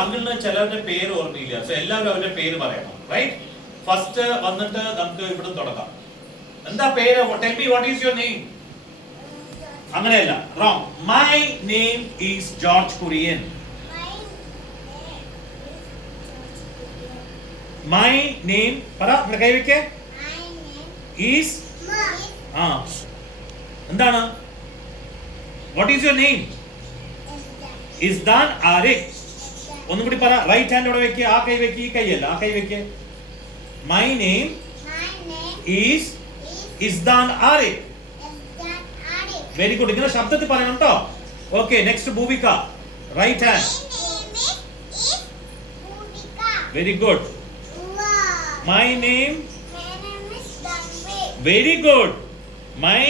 അങ്കിളിന് ചിലരുടെ പേര് ഓർമ്മയില്ല, സോ എല്ലാവരും അവരുടെ പേര് പറയണം, റൈറ്റ്? ഫസ്റ്റ് വന്നിട്ട് നമുക്ക് ഇവിടെ തുടങ്ങാം. എന്താ പേര്? Tell me what is your name? അങ്ങനെയല്ല, wrong. My name is George Kurian. My name പറ, കൈ വെക്കേ. ഈസ് എന്താണ്? What is your name? Isdan Arif. ഒന്നും കൂടി പറ. റൈറ്റ് ഹാൻഡ് ഇവിടെ വെക്കുക, ആ കൈ വെക്കുക, ഈ കൈയല്ല, ആ കൈ വെക്കുക. My name is Isdan Arif. Very good. ഇങ്ങനെ ശബ്ദത്തിൽ പറയണം കേട്ടോ. Okay, next Bhuvika. Right hand. Very good. My name. Very good. My.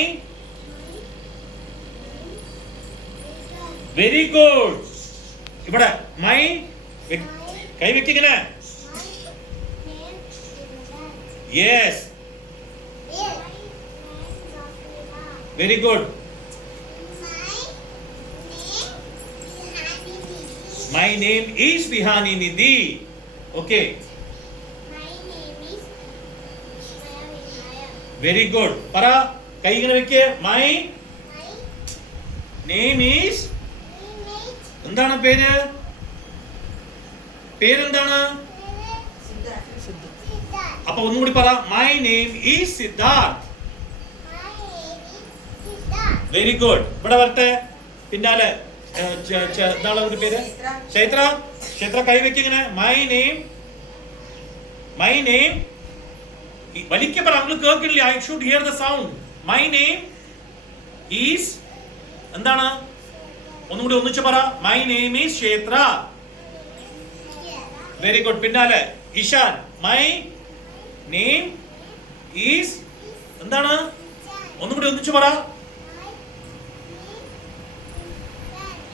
Very good. ഇവിടെ മൈ കൈ വെക്കിങ്ങനെ. Yes, very good. My name is Vihani Nidhi. Okay. Very good. Para kai igane vekke. My name is. എന്താണ് പേര്? പേരെന്താണ്? അപ്പൊ ഒന്നും കൂടി പറ. My name is Siddharth. Very good. ഇവിടെ വരട്ടെ. പിന്നാലെ എന്താണ് ഒരു പേര്? ചൈത്ര. ചൈത്ര കൈ വെക്ക് ഇങ്ങനെ. My name. My name. വലിക്ക പറ, അങ്ങൾ കേൾക്കില്ല. I should hear the sound. My name is എന്താണ്? ഒന്നും കൂടി ഒന്നിച്ച് പറ. My name is Kshetra. Very good. പിന്നാലെ ഇഷാൻ. മൈ നെയിം ഈസ് എന്താണ്? ഒന്നും കൂടി ഒന്നിച്ച് പറ.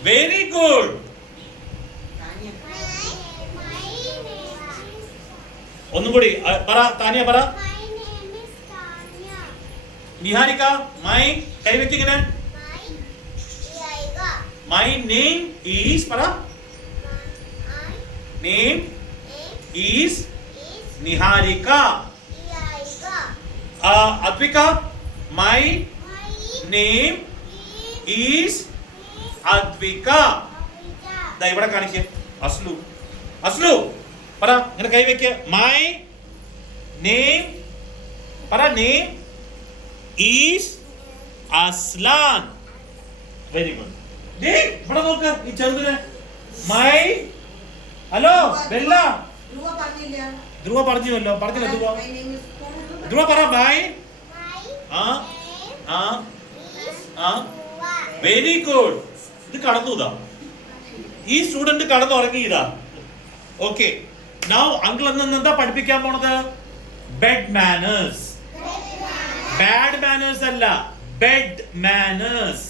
Very good. ഒന്നും കൂടി പറ. താനിയ പറ. നിഹാരിക. മൈ കൈ വെക്കിങ്ങനെ. മൈ നെയിം ഈസ് പറ. Name is Niharika. Advika. My name is Advika. ഇവിടെ കാണിക്ക. അസ്ലു. അസ്ലു പറ, ഇങ്ങനെ കൈ വെക്ക. മൈ നെയിം പറ. Name is Aslan. Very good. ഇവിടെ നോക്ക് ഈ ചെറുതിന്. മൈ. Hello Bella. ധ്രുവ പറഞ്ഞല്ലോ. പറഞ്ഞില്ല ധ്രുവ. ധ്രുവ പറ. മൈ. Very good. ഇത് കടന്നു. ഇതാ ഈ സ്റ്റുഡന്റ് കടന്നു ഉറങ്ങിയതാ. ഓക്കെ, നൗ അങ്കിൾ എന്താ പഠിപ്പിക്കാൻ പോണത്? Bed manners. ബാഡ് മാനേഴ്സ് അല്ല, ബെഡ് മാനേഴ്സ്.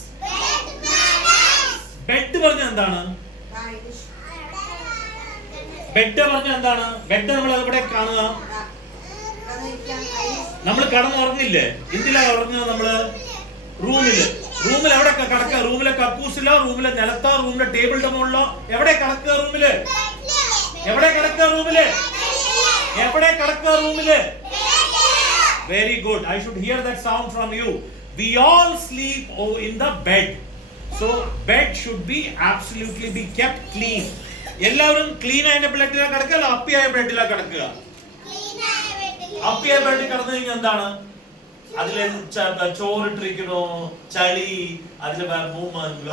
ബെഡ് പറഞ്ഞ എന്താണ്? ബെഡ് പറഞ്ഞ എന്താണ്? ബെഡ് നമ്മൾ എവിടെ കാണുക? നമ്മൾ കടന്നു ഉറങ്ങില്ലേ? എന്തിലാ ഉറങ്ങുക നമ്മള്? റൂമില്. റൂമിൽ എവിടെ കിടക്കുക? റൂമിലെ കക്കൂസിലോ, റൂമിലെ നിലത്തോ, റൂമിലെ ടേബിളിന്റെ മുകളിലോ? എവിടെ കിടക്കുക റൂമില്? എവിടെ കിടക്കുക റൂമില്? എവിടെ കിടക്കുക റൂമില്? Very good. I should hear that sound from you. We all sleep in the bed. So bed should be absolutely be kept clean. എല്ലാവരും ക്ലീൻ ആയ ബെഡിലാ കിടക്കുക, അല്ല അപ്പിയായ ബെഡിലാ കിടക്കുക? അപ്പിയായ ബെഡിൽ കിടന്നു കഴിഞ്ഞാൽ എന്താണ്? അതില് ചോറിട്ടിരിക്കണോ, ചളി, അതില്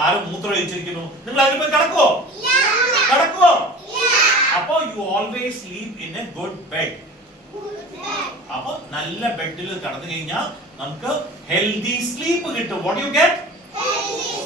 ആരും മൂത്രം ഒഴിച്ചിരിക്കണോ? നിങ്ങൾ അതിൽ പോയി കിടക്കുവോ? കിടക്കുവോ? അപ്പൊ you always sleep in A good bed. അപ്പൊ നല്ല ബെഡിൽ കിടന്നു കഴിഞ്ഞാൽ നമുക്ക് ഹെൽത്തി സ്ലീപ്പ് കിട്ടും. What you get?